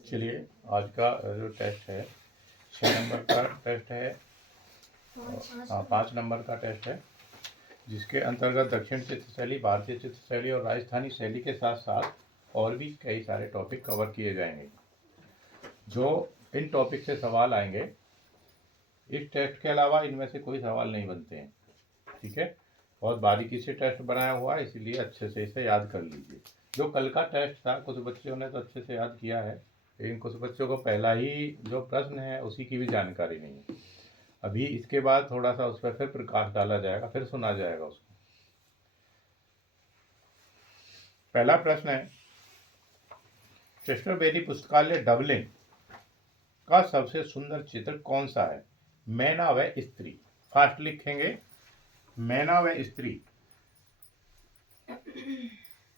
चलिए, आज का जो टेस्ट है 6 नंबर का टेस्ट है। हाँ, 5 नंबर का टेस्ट है, जिसके अंतर्गत दक्षिण चित्र शैली, भारतीय चित्र शैली और राजस्थानी शैली के साथ साथ और भी कई सारे टॉपिक कवर किए जाएंगे। जो इन टॉपिक से सवाल आएंगे, इस टेस्ट के अलावा इनमें से कोई सवाल नहीं बनते हैं। ठीक है, बहुत बारीकी से टेस्ट बनाया हुआ है, इसीलिए अच्छे से इसे याद कर लीजिए। जो कल का टेस्ट था, कुछ बच्चों ने तो अच्छे से याद किया है, लेकिन कुछ बच्चों को पहला ही जो प्रश्न है उसी की भी जानकारी नहीं है। अभी इसके बाद थोड़ा सा उस पर फिर प्रकाश डाला जाएगा, फिर सुना जाएगा उसको। पहला प्रश्न है, चेस्टर बेरी पुस्तकालय डबलिन का सबसे सुंदर चित्र कौन सा है? मैना व स्त्री। फास्ट लिखेंगे, मैना व स्त्री।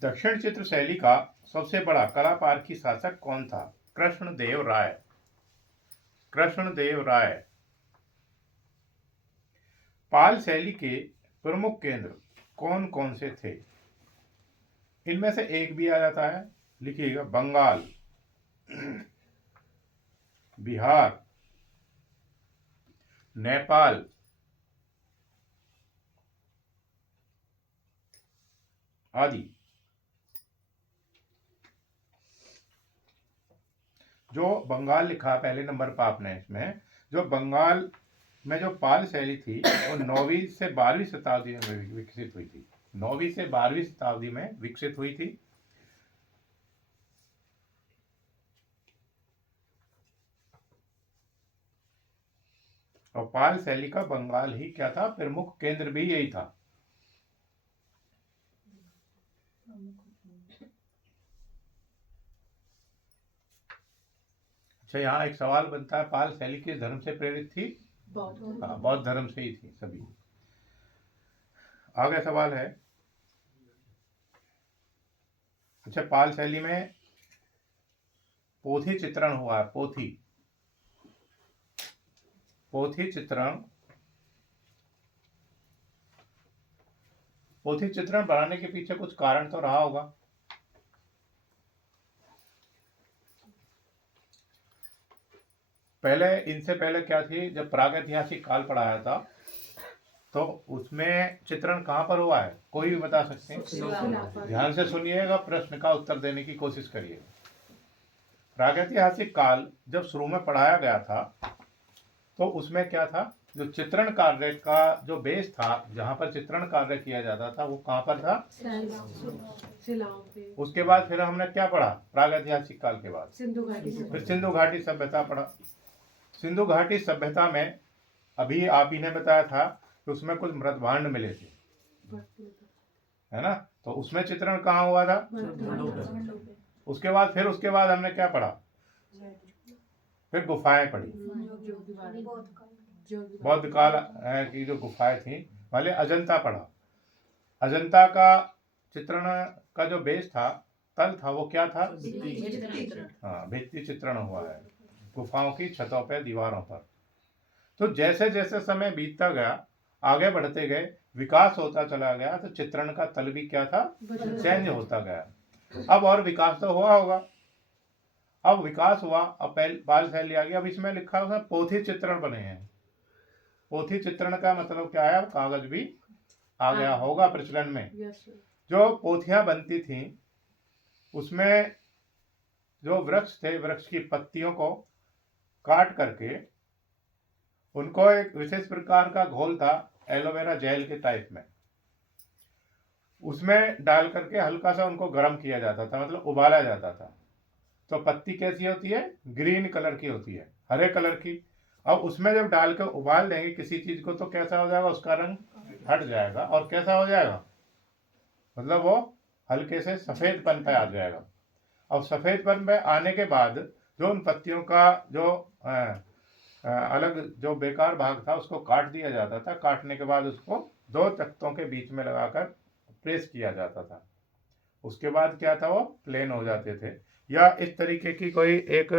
दक्षिण चित्र शैली का सबसे बड़ा कला पारखी शासक कौन था? कृष्णदेव राय। कृष्णदेव राय। पाल शैली के प्रमुख केंद्र कौन कौन से थे? इनमें से एक भी आ जाता है, लिखिएगा। बंगाल, बिहार, नेपाल, आदि। जो बंगाल लिखा पहले नंबर पर आपने, इसमें जो बंगाल में जो पाल शैली थी वो 9वीं से 12वीं शताब्दी में विकसित हुई थी। 9वीं से 12वीं शताब्दी में विकसित हुई थी। और पाल शैली का बंगाल ही क्या था? प्रमुख केंद्र भी यही था। अच्छा, यहाँ एक सवाल बनता है, पाल शैली किस धर्म से प्रेरित थी? हाँ, बौद्ध धर्म से ही थी सभी। आगे सवाल है, अच्छा, पाल शैली में पोथी चित्रण हुआ है। पोथी चित्रण। पोथी चित्रण बढ़ाने के पीछे कुछ कारण तो रहा होगा। पहले, इनसे पहले क्या थी, जब प्रागैतिहासिक काल पढ़ाया था तो उसमें चित्रण कहाँ पर हुआ है? कोई भी बता सकते हैं? ध्यान से सुनिएगा, प्रश्न का उत्तर देने की कोशिश करिएगा। प्रागैतिहासिक काल जब शुरू में पढ़ाया गया था तो उसमें क्या था, जो चित्रण कार्य का जो बेस था, जहां पर चित्रण कार्य किया जाता था, वो कहां पर था? उसके बाद फिर हमने क्या पढ़ा? प्रागैतिहासिक काल के बाद फिर सिंधु घाटी सभ्यता पढ़ा। सिंधु घाटी सभ्यता में अभी आप ही ने बताया था कि उसमें कुछ मृदभांड मिले थे, है ना? तो उसमें चित्रण कहाँ हुआ था? उसके बाद हमने क्या पढ़ा? फिर गुफाएं पढ़ी। बौद्ध काल की जो गुफाएं थी, पहले अजंता पढ़ा। अजंता का चित्रण का जो बेस था, तल था, वो क्या था? हाँ, भित्ति चित्रण हुआ है गुफाओं की छतों पर, दीवारों पर। तो जैसे जैसे समय बीतता गया, आगे बढ़ते गए, विकास होता चला गया, तो चित्रण का तल भी क्या था? चेंज होता गया। अब और विकास तो हुआ होगा। अब विकास हुआ, अब पाल शैली आ गई। अब इसमें लिखा हुआ पोथी चित्रण बने हैं। पोथी चित्रण का मतलब क्या है? कागज भी आ गया होगा प्रचलन में। जो पोथियां बनती थी, उसमें जो वृक्ष थे, वृक्ष की पत्तियों को काट करके उनको एक विशेष प्रकार का घोल था, एलोवेरा जेल के टाइप में, उसमें डाल करके हल्का सा उनको गर्म किया जाता था, मतलब उबाला जाता था। तो पत्ती कैसी होती है? ग्रीन कलर की होती है, हरे कलर की। अब उसमें जब डाल कर उबाल देंगे किसी चीज को, तो कैसा हो जाएगा? उसका रंग हट जाएगा। और कैसा हो जाएगा? मतलब वो हल्के से सफेदपन पे आ जाएगा। अब सफेदपन पे आने के बाद जो उन पत्तियों का जो अलग जो बेकार भाग था, उसको काट दिया जाता था। काटने के बाद उसको 2 तख्तों के बीच में लगाकर प्रेस किया जाता था। उसके बाद क्या था? वो प्लेन हो जाते थे। या इस तरीके की कोई एक,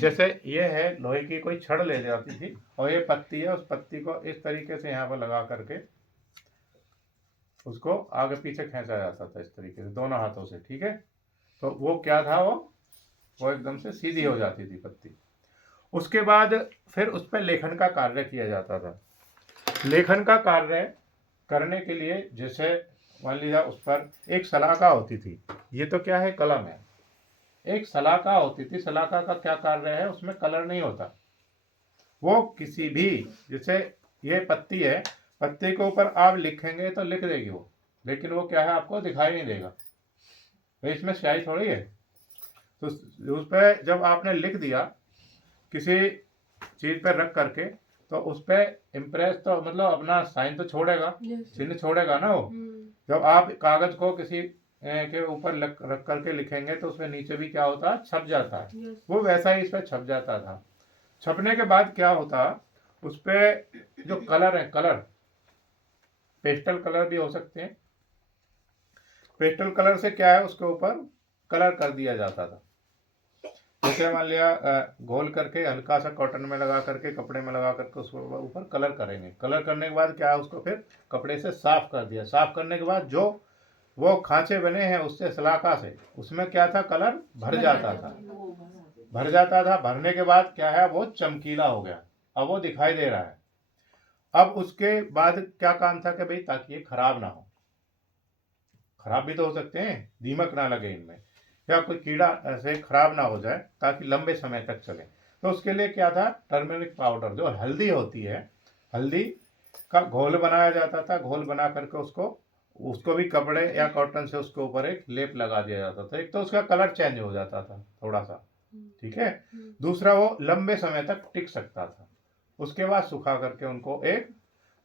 जैसे ये है लोहे की कोई छड़ ले जाती थी, और ये पत्ती है, उस पत्ती को इस तरीके से यहाँ पर लगा करके उसको आगे पीछे खींचा जाता था, इस तरीके से दोनों हाथों से। ठीक है, तो वो क्या था, वो एकदम से सीधी हो जाती थी पत्ती। उसके बाद फिर उस पर लेखन का कार्य किया जाता था। लेखन का कार्य करने के लिए जैसे मान लीजिए उस पर एक सलाखा होती थी, ये तो क्या है, कलम है। एक सलाखा होती थी, सलाखा का क्या कार्य है, उसमें कलर नहीं होता। वो किसी भी, जैसे ये पत्ती है, पत्ती के ऊपर आप लिखेंगे तो लिख देगी वो, लेकिन वो क्या है, आपको दिखाई नहीं देगा, तो इसमें स्याही थोड़ी है। तो उस पर जब आपने लिख दिया किसी चीज पर रख करके, तो उस पर इम्प्रेस तो मतलब अपना साइन तो छोड़ेगा, चिन्ह छोड़ेगा ना वो। जब आप कागज को किसी के ऊपर रख करके लिखेंगे तो उसमें नीचे भी क्या होता है, छप जाता है। वो वैसा ही इस पर छप जाता था। छपने के बाद क्या होता, उस पर जो कलर है, कलर पेस्टल कलर भी हो सकते हैं। पेस्टल कलर से क्या है, उसके ऊपर कलर कर दिया जाता था। जैसे मान लिया घोल करके हल्का सा कॉटन में लगा करके, कपड़े में लगा करके उसके ऊपर कलर करेंगे। कलर करने के बाद क्या है, उसको फिर कपड़े से साफ कर दिया। साफ करने के बाद जो वो खांचे बने हैं उससे, सलाखा से, उसमें क्या था, कलर भर जाता था। भर जाता था, भरने के बाद क्या है, वो चमकीला हो गया, अब वो दिखाई दे रहा है। अब उसके बाद क्या काम था कि भाई ताकि ये खराब ना हो, खराब भी तो हो सकते हैं, दीमक ना लगे इनमें, या कोई कीड़ा ऐसे खराब ना हो जाए, ताकि लंबे समय तक चले। तो उसके लिए क्या था, टर्मरिक पाउडर, जो हल्दी होती है, हल्दी का घोल बनाया जाता था। घोल बना करके उसको भी कपड़े या कॉटन से उसके ऊपर एक लेप लगा दिया जाता था। एक तो उसका कलर चेंज हो जाता था थोड़ा सा, ठीक है। दूसरा, वो लंबे समय तक टिक सकता था। उसके बाद सुखा करके उनको एक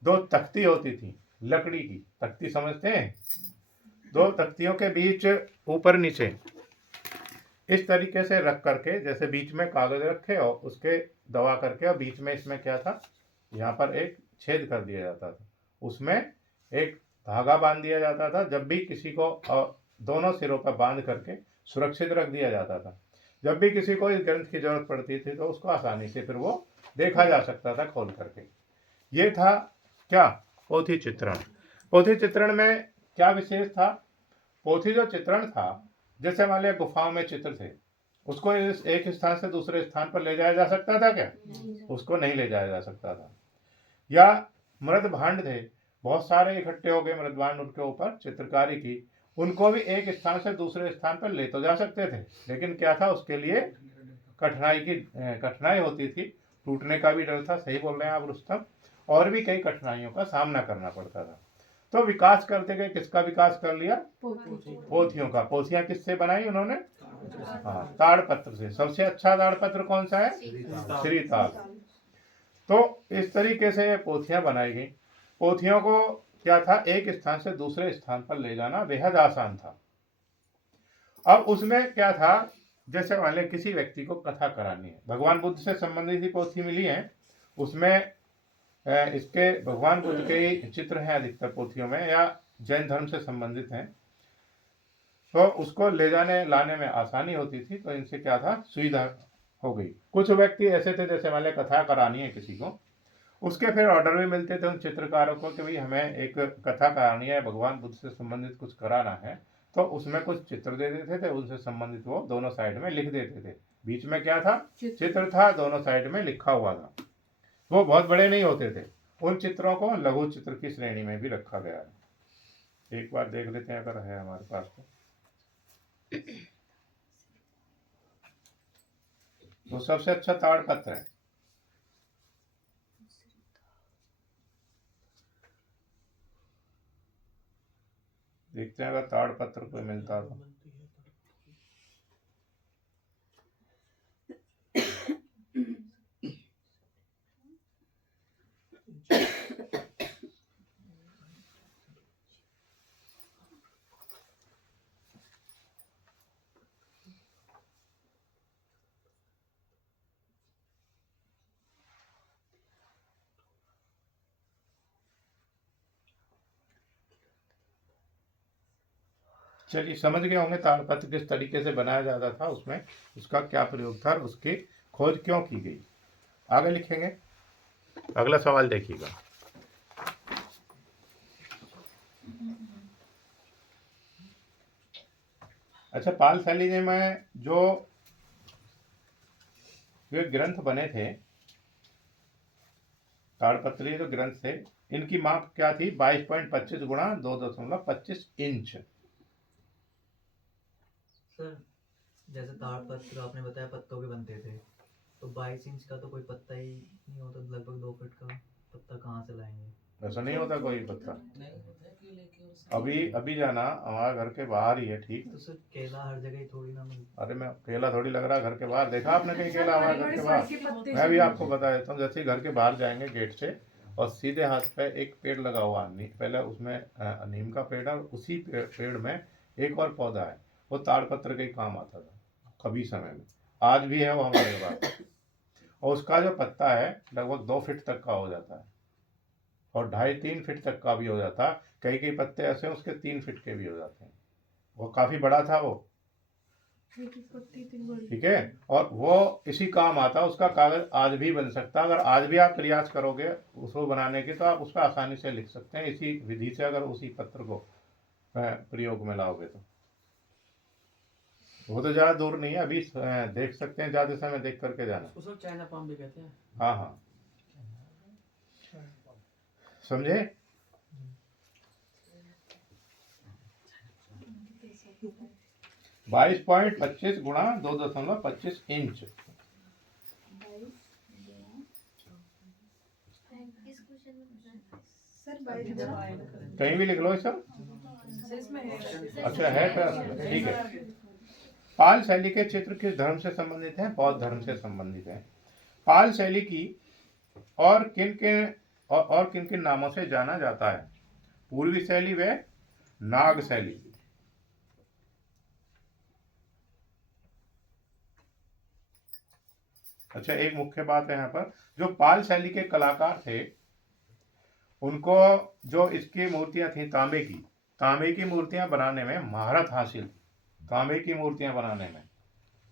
दो तख्ती होती थी, लकड़ी की तख्ती, समझते हैं, दो तख्तियों के बीच ऊपर नीचे इस तरीके से रख करके, जैसे बीच में कागज रखे और उसके दबा करके, और बीच में इसमें क्या था, यहाँ पर एक छेद कर दिया जाता था, उसमें एक धागा बांध दिया जाता था। जब भी किसी को दोनों सिरों पर बांध करके सुरक्षित रख दिया जाता था। जब भी किसी को इस ग्रंथ की जरूरत पड़ती थी तो उसको आसानी से फिर वो देखा जा सकता था खोल करके। ये था क्या, पोथी चित्रण। पोथी चित्रण में क्या विशेष था, पोथी जो चित्रण था, जैसे मान लिया गुफाओं में चित्र थे, उसको एक स्थान से दूसरे स्थान पर ले जाया जा सकता था क्या, उसको नहीं ले जाया जा सकता था। या मृद भांड थे, बहुत सारे इकट्ठे हो गए मृद भांड, उनके ऊपर चित्रकारी की, उनको भी एक स्थान से दूसरे स्थान पर ले तो जा सकते थे, लेकिन क्या था, उसके लिए कठिनाई होती थी, टूटने का भी डर था, सही बोल रहे हैं आप रुस्तम, और भी कई कठिनाइयों का सामना करना पड़ता था। तो विकास करते गए, किसका विकास कर लिया, पोथियों का। पोथियां किससे बनाई उन्होंने, हाँ, ताड़पत्र से। सबसे अच्छा ताड़पत्र कौन सा है, श्रीताल। तो इस तरीके से ये पोथियां बनाई गई। पोथियों को क्या था, एक स्थान से दूसरे स्थान पर ले जाना बेहद आसान था। अब उसमें क्या था, जैसे मान लें किसी व्यक्ति को कथा करानी है, भगवान बुद्ध से संबंधित ही पोथी मिली है, उसमें इसके भगवान बुद्ध के ही चित्र हैं अधिकतर पोथियों में, या जैन धर्म से संबंधित हैं, तो उसको ले जाने लाने में आसानी होती थी। तो इनसे क्या था, सुविधा हो गई। कुछ व्यक्ति ऐसे थे, जैसे मान लें कथा करानी है किसी को, उसके फिर ऑर्डर भी मिलते थे उन चित्रकारों को कि भाई हमें एक कथा करानी है, भगवान बुद्ध से संबंधित कुछ कराना है, तो उसमें कुछ चित्र दे देते थे, उनसे संबंधित वो दोनों साइड में लिख देते थे। बीच में क्या था, चित्र था, दोनों साइड में लिखा हुआ था। वो बहुत बड़े नहीं होते थे। उन चित्रों को लघु चित्र की श्रेणी में भी रखा गया है। एक बार देख लेते हैं अगर है हमारे पास तो सबसे अच्छा ताड़पत्र है। देखते हैं अगर ताड़पत्र कोई मिलता तो। चलिए, समझ गए होंगे ताड़पत्र किस तरीके से बनाया जाता था, उसमें उसका क्या प्रयोग था, उसकी खोज क्यों की गई। आगे लिखेंगे, अगला सवाल देखिएगा। अच्छा, पाल शैली में जो वे ग्रंथ बने थे, ताड़पत्री जो ग्रंथ थे, इनकी माप क्या थी? 22.25 गुणा 2.25 इंच। सर जैसे ताड़पत्र आपने बताया पत्तों के बनते थे, तो 22 इंच का तो कोई पत्ता ही नहीं होता, लगभग 2 फीट का पत्ता कहाँ से लाएंगे? ऐसा नहीं होता कोई पत्ता। अभी अभी जाना, हमारा घर के बाहर ही है, ठीक। तो सर केला हर जगह ही थोड़ी ना मिलता। अरे मैं केला थोड़ी लग रहा घर के बाहर, देखा आपने कहीं केला हमारे घर के बाहर? मैं भी आपको बता देता हूँ, जैसे ही घर के बाहर जाएंगे गेट से, और सीधे हाथ पे एक पेड़ लगा हुआ पहले उसमें नीम का पेड़ है, और उसी पेड़ में एक और पौधा है, वो ताड़पत्र के ही काम आता था कभी समय में, आज भी है वो हमारे पास। और उसका जो पत्ता है लगभग 2 फीट तक का हो जाता है, और 2.5-3 फीट तक का भी हो जाता है। कई कई पत्ते ऐसे हैं उसके 3 फीट के भी हो जाते हैं। वो काफी बड़ा था वो, ठीक है। और वो इसी काम आता है, उसका कागज आज भी बन सकता है। अगर आज भी आप प्रयास करोगे उसको बनाने की, तो आप उसका आसानी से लिख सकते हैं इसी विधि से, अगर उसी पत्र को प्रयोग में लाओगे तो। वो तो ज्यादा दूर नहीं है, अभी देख सकते हैं, ज्यादा समय देख करके जाना। उसको चाइना पाम भी कहते हैं। हाँ हाँ, समझे? बाईस 22.25 गुणा 2.25 इंच। कहीं भी लिख लो सर। अच्छा है सर, ठीक है। पाल शैली के चित्र किस धर्म से संबंधित हैं? बौद्ध धर्म से संबंधित हैं। पाल शैली की और किन किन नामों से जाना जाता है? पूर्वी शैली व नाग शैली। अच्छा, एक मुख्य बात है यहाँ पर, जो पाल शैली के कलाकार थे उनको जो इसकी मूर्तियां थी तांबे की मूर्तियां बनाने में महारत हासिल थी। तांबे की मूर्तियां बनाने में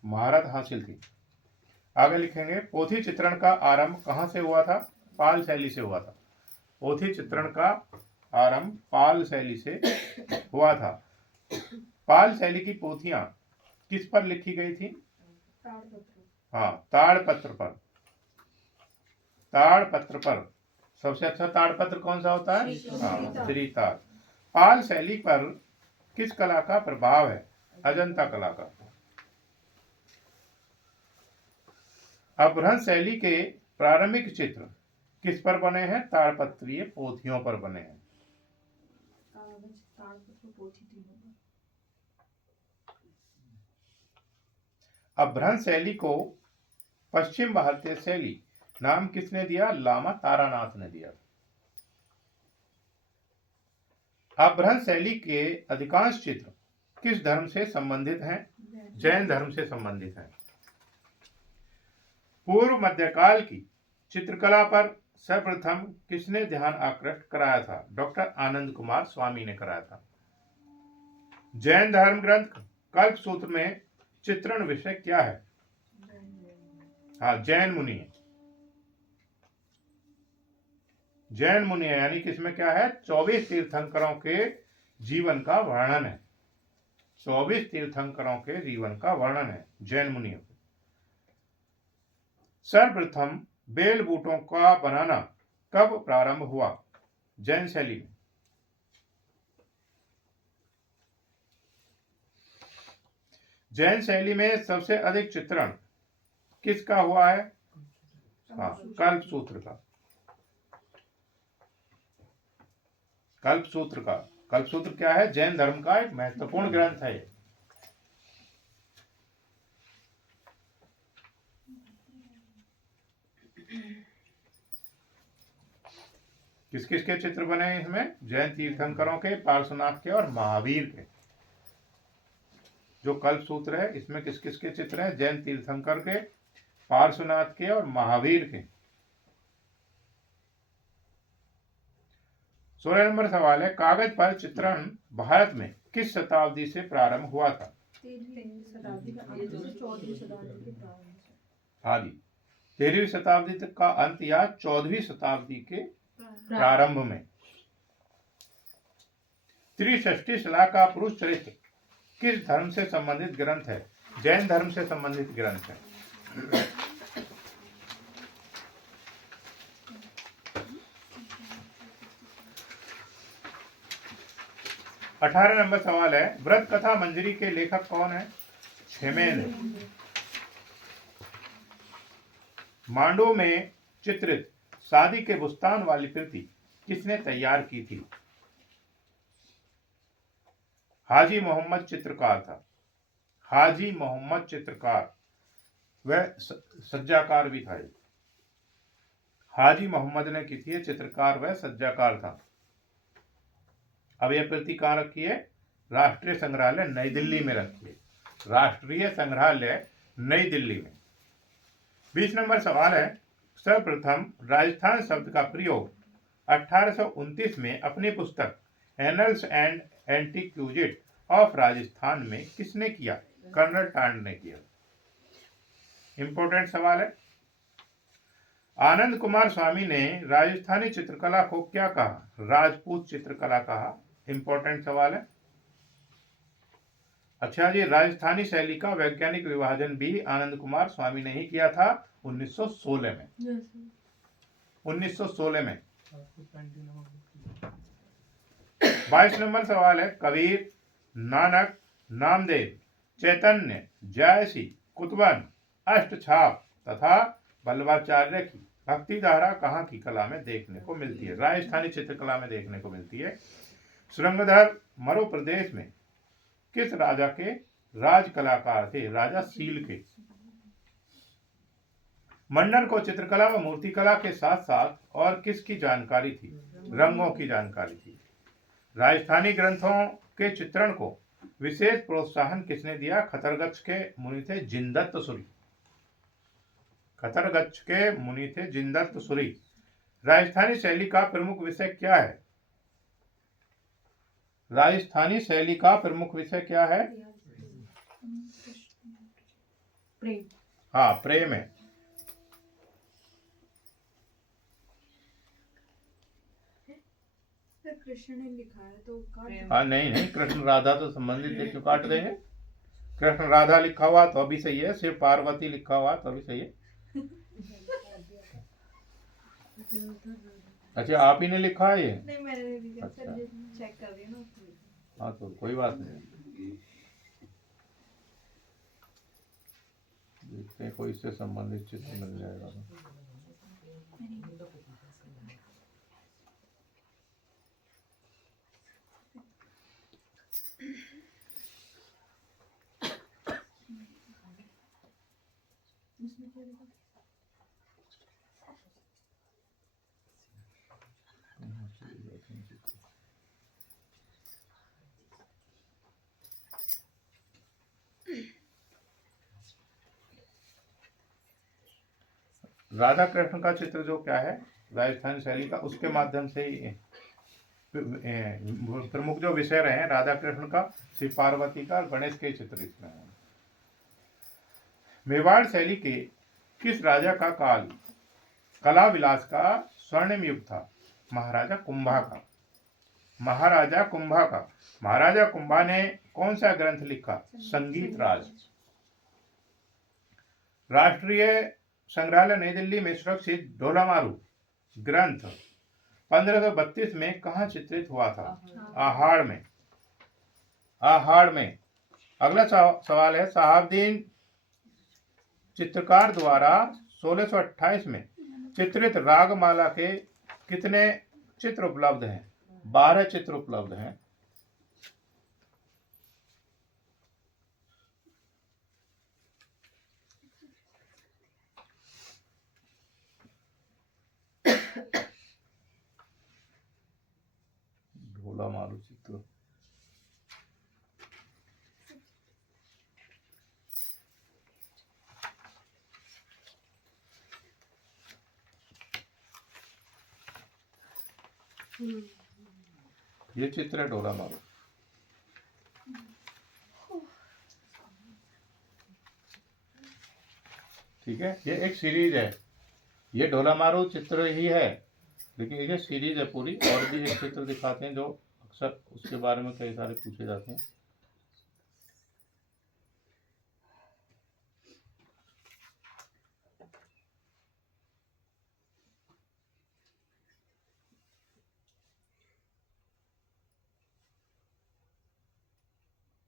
महारत हासिल थी। आगे लिखेंगे, पोथी चित्रण का आरंभ कहाँ से हुआ था? पाल शैली से हुआ था। पोथी चित्रण का आरंभ पाल शैली से हुआ था। पाल शैली की पोथियां किस पर लिखी गई थी? हाँ, ताड़पत्र पर। ताड़पत्र पर सबसे अच्छा ताड़पत्र कौन सा होता है? हाँ, श्री ताड़। पाल शैली पर किस कला का प्रभाव है? अजंता कला का। अपभ्रंश शैली के प्रारंभिक चित्र किस पर बने हैं? ताड़पत्रीय पोथियों पर बने हैं। अपभ्रंश शैली को पश्चिम भारतीय शैली नाम किसने दिया? लामा तारानाथ ने दिया। अपभ्रंश शैली के अधिकांश चित्र किस धर्म से संबंधित हैं? जैन धर्म से संबंधित हैं। पूर्व मध्यकाल की चित्रकला पर सर्वप्रथम किसने ध्यान आकृष्ट कराया था? डॉक्टर आनंद कुमार स्वामी ने कराया था। जैन धर्म ग्रंथ कल्पसूत्र में चित्रण विषय क्या है? हाँ, जैन मुनि। जैन मुनि है, यानी कि इसमें क्या है? 24 तीर्थंकरों के जीवन का वर्णन है। 24 तीर्थंकरों के जीवन का वर्णन है जैन मुनियों। सर्वप्रथम बेल बूटों का बनाना कब प्रारंभ हुआ? जैन शैली में। जैन शैली में सबसे अधिक चित्रण किसका हुआ है? हाँ, कल्पसूत्र का। कल्पसूत्र का। कल्पसूत्र क्या है? जैन धर्म का एक महत्वपूर्ण ग्रंथ है। किस किस के चित्र बने हैं इसमें? जैन तीर्थंकरों के, पार्श्वनाथ के और महावीर के। जो कल्पसूत्र है इसमें किस किस के चित्र हैं? जैन तीर्थंकर के, पार्श्वनाथ के और महावीर के। 16 नंबर सवाल है, कागज पर चित्रण भारत में किस शताब्दी से प्रारंभ हुआ था? 13वीं शताब्दी तक का अंत या 14वीं शताब्दी के प्रारंभ में। त्रिषष्टि शिला का पुरुष चरित्र किस धर्म से संबंधित ग्रंथ है? जैन धर्म से संबंधित ग्रंथ है। 18 नंबर सवाल है, व्रत कथा मंजरी के लेखक कौन है? हेमेंद्र। मांडो में चित्रित शादी के बुस्तान वाली कृति किसने तैयार की थी? हाजी मोहम्मद चित्रकार था। हाजी मोहम्मद चित्रकार, वह सज्जाकार भी था। हाजी मोहम्मद ने की थी, चित्रकार वह सज्जाकार था। अब यह कृति कहाँ रखी है? राष्ट्रीय संग्रहालय नई दिल्ली में रखी है। राष्ट्रीय संग्रहालय नई दिल्ली में। 20 नंबर सवाल है, सर्वप्रथम राजस्थान शब्द का प्रयोग 1829 में अपनी पुस्तक एनल्स एंड एंटीक्यूजिट ऑफ राजस्थान में किसने किया? कर्नल टांड ने किया। इंपॉर्टेंट सवाल है। आनंद कुमार स्वामी ने राजस्थानी चित्रकला को क्या कहा? राजपूत चित्रकला कहा। इंपॉर्टेंट सवाल है। अच्छा जी, राजस्थानी शैली का वैज्ञानिक विभाजन भी आनंद कुमार स्वामी ने ही किया था 1916 में। 1916 में। 22 नंबर सवाल है, कबीर, नानक, नामदेव, चैतन्य, जयसी, कुतुबन, अष्टछाप तथा बल्लभाचार्य की भक्ति धारा कहाँ की कला में देखने को मिलती है? राजस्थानी चित्रकला में देखने को मिलती है। श्रृंगधर मरु प्रदेश में किस राजा के राज कलाकार थे? राजा सील के। मंडन को चित्रकला व मूर्तिकला के साथ साथ और किसकी जानकारी थी? रंगों की जानकारी थी। राजस्थानी ग्रंथों के चित्रण को विशेष प्रोत्साहन किसने दिया? खतरगच्छ के मुनि थे जिनदत्त सूरी। खतरगच्छ के मुनि थे जिनदत्त सूरी। राजस्थानी शैली का प्रमुख विषय क्या है? राजस्थानी शैली का प्रमुख विषय क्या है? प्रेम। हाँ, प्रेम है। कृष्ण ने लिखा है तो हाँ, नहीं, कृष्ण राधा तो संबंधित है, क्यों काट देंगे? कृष्ण राधा लिखा हुआ तो अभी सही है, शिव पार्वती लिखा हुआ तो अभी सही है। अच्छा, आप ही ने लिखा है ये? नहीं, मैंने नहीं लिखा। अच्छा। चेक कर रही ना। हाँ, तो कोई बात नहीं, देखते हैं कोई इससे संबंधित चित्र मिल जाएगा। राधा कृष्ण का चित्र जो क्या है राजस्थानी शैली का, उसके माध्यम से ही प्रमुख जो विषय रहे हैं राधा कृष्ण का, शिव पार्वती का, गणेश के चित्र इसमें है। मेवाड़ शैली के किस राजा का काल कला विलास का स्वर्णिम युग था? महाराजा कुंभा का। महाराजा कुंभा का। महाराजा कुंभा ने कौन सा ग्रंथ लिखा? संगीत राज। राष्ट्रीय संग्रहालय नई दिल्ली में सुरक्षित ढोलामारू ग्रंथ 1532 में कहाँ चित्रित हुआ था? आहाड़ में। आहाड़ में। अगला सवाल है, शहाबुद्दीन चित्रकार द्वारा 1628 में चित्रित रागमाला के कितने चित्र उपलब्ध हैं? 12 चित्र उपलब्ध हैं। ढोलामारू चित्र। ये चित्र है ढोलामारू। ठीक है, ये एक सीरीज है। ये ढोलामारू चित्र ही है, लेकिन ये सीरीज है पूरी। और भी एक चित्र दिखाते हैं जो अक्सर उसके बारे में कई सारे पूछे जाते हैं।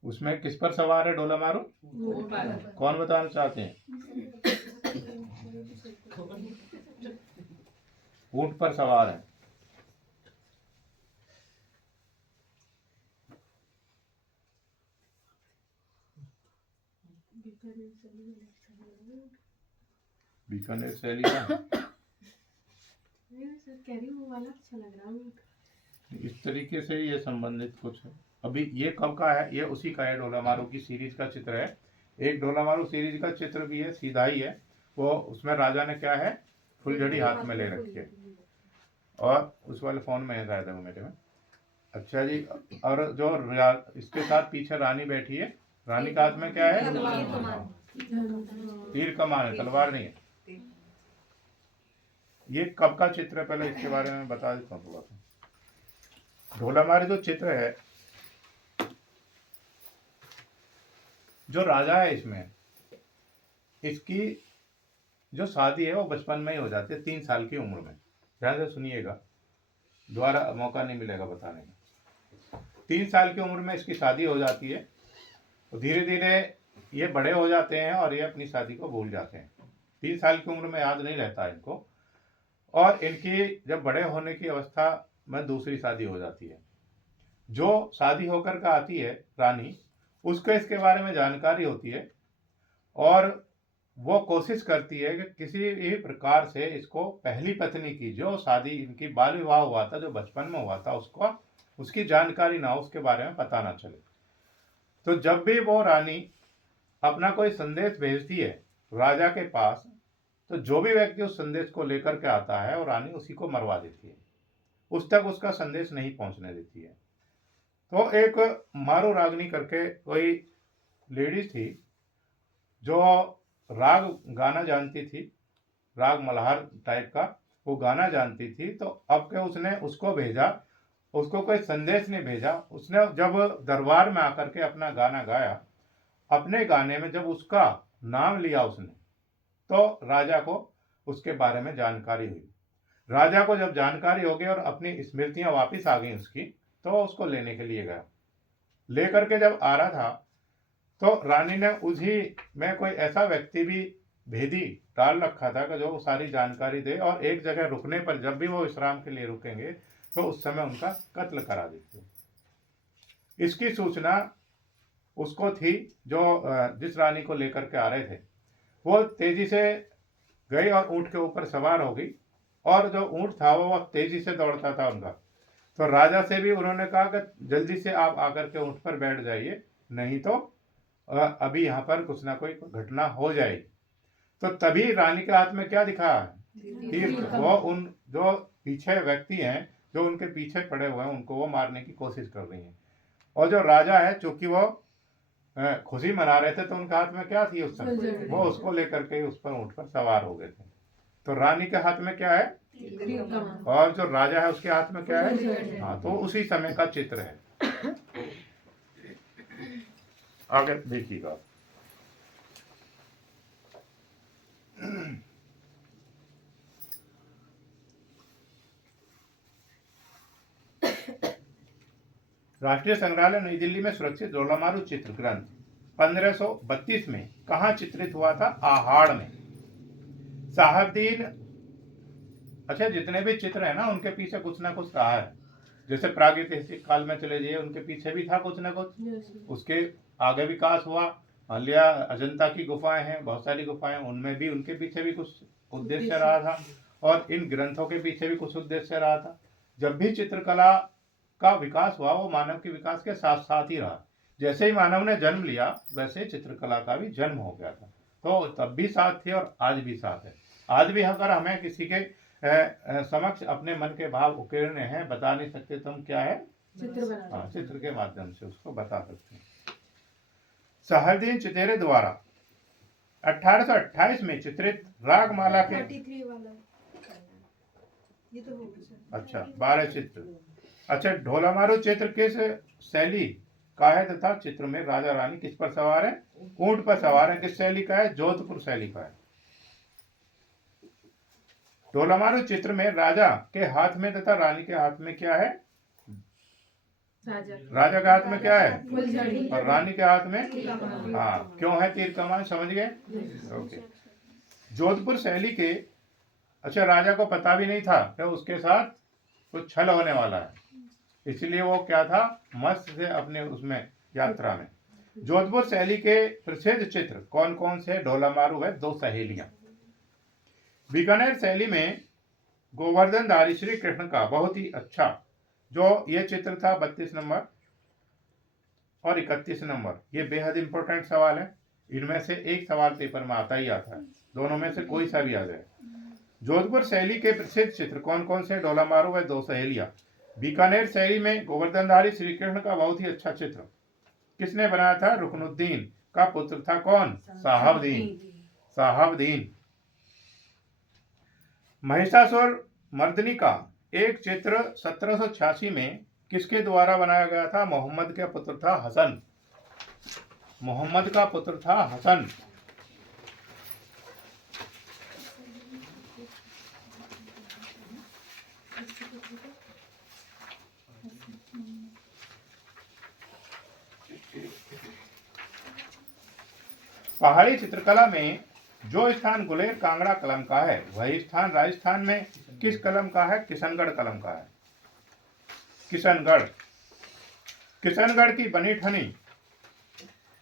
उसमें किस पर सवार है ढोलामारू? कौन बताना चाहते हैं? ऊंट पर सवार है। बीकानेर शैली का इस तरीके से ये संबंधित कुछ है। अभी ये कब का है? ये उसी का है, ढोलामारू की सीरीज का चित्र है। एक ढोलामारू सीरीज का चित्र भी है, सीधा ही है वो। उसमें राजा ने क्या है, फुलझड़ी हाथ में ले रखी है, और उस वाले फोन में है शायद वो मेरे में। अच्छा जी, और जो इसके साथ पीछे रानी बैठी है, रानी के हाथ में क्या है? तीर कमान है, तलवार नहीं है। ये कब का चित्र है, पहले इसके बारे में बता देता हूँ थोड़ा सा। ढोलामारू जो चित्र है, जो राजा है इसमें, इसकी जो शादी है वो बचपन में ही हो जाती है, 3 साल की उम्र में। ध्यान से सुनिएगा, दोबारा मौका नहीं मिलेगा बताने का। 3 साल की उम्र में इसकी शादी हो जाती है, और धीरे धीरे ये बड़े हो जाते हैं और ये अपनी शादी को भूल जाते हैं। 3 साल की उम्र में याद नहीं रहता इनको, और इनकी जब बड़े होने की अवस्था में दूसरी शादी हो जाती है। जो शादी होकर के आती है रानी, उसको इसके बारे में जानकारी होती है, और वो कोशिश करती है कि किसी भी प्रकार से इसको पहली पत्नी की, जो शादी इनकी बाल विवाह हुआ था, जो बचपन में हुआ था, उसको उसकी जानकारी ना हो, उसके बारे में पता ना चले। तो जब भी वो रानी अपना कोई संदेश भेजती है राजा के पास, तो जो भी व्यक्ति उस संदेश को लेकर के आता है, और रानी उसी को मरवा देती है, उस तक उसका संदेश नहीं पहुंचने देती है। तो एक मारू रागनी करके कोई लेडीज थी, जो राग गाना जानती थी, राग मल्हार टाइप का वो गाना जानती थी। तो अब के उसने उसको भेजा, उसको कोई संदेश नहीं भेजा। उसने जब दरबार में आकर के अपना गाना गाया, अपने गाने में जब उसका नाम लिया उसने, तो राजा को उसके बारे में जानकारी हुई। राजा को जब जानकारी हो गई और अपनी स्मृतियां वापस आ गई उसकी, तो उसको लेने के लिए गया। लेकर के जब आ रहा था, तो रानी ने उसी में कोई ऐसा व्यक्ति भी भेदी डाल रखा था कि जो वो सारी जानकारी दे, और एक जगह रुकने पर जब भी वो विश्राम के लिए रुकेंगे तो उस समय उनका कत्ल करा देते। इसकी सूचना उसको थी, जो जिस रानी को लेकर के आ रहे थे। वो तेजी से गई और ऊंट के ऊपर सवार हो गई, और जो ऊंट था वो तेजी से दौड़ता था उनका। तो राजा से भी उन्होंने कहा कि जल्दी से आप आकर के ऊंट पर बैठ जाइए, नहीं तो अभी यहाँ पर कुछ ना कोई घटना हो जाएगी। तो तभी रानी के हाथ में क्या दिखा? तीर। वो उन जो पीछे व्यक्ति हैं, जो उनके पीछे पड़े हुए हैं, उनको वो मारने की कोशिश कर रही हैं। और जो राजा है, चूंकि वो खुशी मना रहे थे, तो उनके हाथ में क्या थी उस समय? वो उसको लेकर के उस पर ऊंट पर सवार हो गए थे। तो रानी के हाथ में क्या है? और जो राजा है उसके हाथ में क्या है? हाँ, तो उसी समय का चित्र है। आगे देखिएगा। राष्ट्रीय संग्रहालय नई दिल्ली में सुरक्षित ढोलामारू चित्र ग्रंथ 1532 में कहाँ चित्रित हुआ था? आहाड़ में। साहबदीन, अच्छा, जितने भी चित्र है ना, उनके पीछे कुछ ना कुछ रहा है। जैसे प्रागैतिहासिक काल में चले जाइए, उनके पीछे भी था कुछ ना कुछ। उसके आगे विकास हुआ। मान लिया अजंता की गुफाएं हैं, बहुत सारी गुफाएं, उनमें भी उनके पीछे भी कुछ उद्देश्य रहा था, और इन ग्रंथों के पीछे भी कुछ उद्देश्य रहा था। जब भी चित्रकला का विकास हुआ, वो मानव के विकास के साथ साथ ही रहा। जैसे ही मानव ने जन्म लिया, वैसे ही चित्रकला का भी जन्म हो गया था। तो तब भी साथ थे और आज भी साथ है। आज भी अगर हमें किसी के समक्ष अपने मन के भाव उकेरने हैं, बता नहीं सकते तो हम क्या है? चित्र चित्र के माध्यम से उसको बता सकते हैं। साहबदीन चितेरे द्वारा 1828 में चित्रित रागमाला के 33 वाला ये तो हो गया। अच्छा 12 चित्र। अच्छा, ढोलामारू चित्र किस शैली का है तथा चित्र में राजा रानी किस पर सवार है? ऊंट पर सवार है। किस शैली का है? जोधपुर शैली का है। ढोलामारू चित्र में राजा के हाथ में तथा रानी के हाथ में क्या है? राजा के हाथ में क्या है? फुलझड़ी। और रानी के हाथ में? कमान। हाँ, क्यों है तीर कमान, समझ गए? ओके। जोधपुर शैली के, अच्छा राजा को पता भी नहीं था कि उसके साथ कुछ छल होने वाला है, इसलिए वो क्या था, मस्त से अपने उसमें यात्रा में। जोधपुर शैली के प्रसिद्ध चित्र कौन कौन से? ढोला मारू है, दो सहेलियां। बीकानेर शैली में गोवर्धनधारी श्री कृष्ण का बहुत ही अच्छा जो ये चित्र था 32 नंबर और 31 नंबर, ये बेहद इंपॉर्टेंट सवाल है। इनमें से एक सवाल पेपर में आता ही आता है, दोनों में से कोई सा भी आ जाए। जोधपुर शैली के प्रसिद्ध चित्र कौन कौन से? ढोला मारू व दो सहेलियां। बीकानेर शैली में गोवर्धनधारी श्री कृष्ण का बहुत ही अच्छा चित्र किसने बनाया था? रुकनुद्दीन का पुत्र था कौन? साहबदीन। साहबदीन। महिषासुर मर्दनी का एक चित्र 1786 में किसके द्वारा बनाया गया था? मोहम्मद का पुत्र था हसन। मोहम्मद का पुत्र था हसन। पहाड़ी चित्रकला में जो स्थान गुलेर कांगड़ा कलम का है वही स्थान राजस्थान में किस कलम का है? किशनगढ़ कलम का है। किशनगढ़। किशनगढ़ की बनी ठनी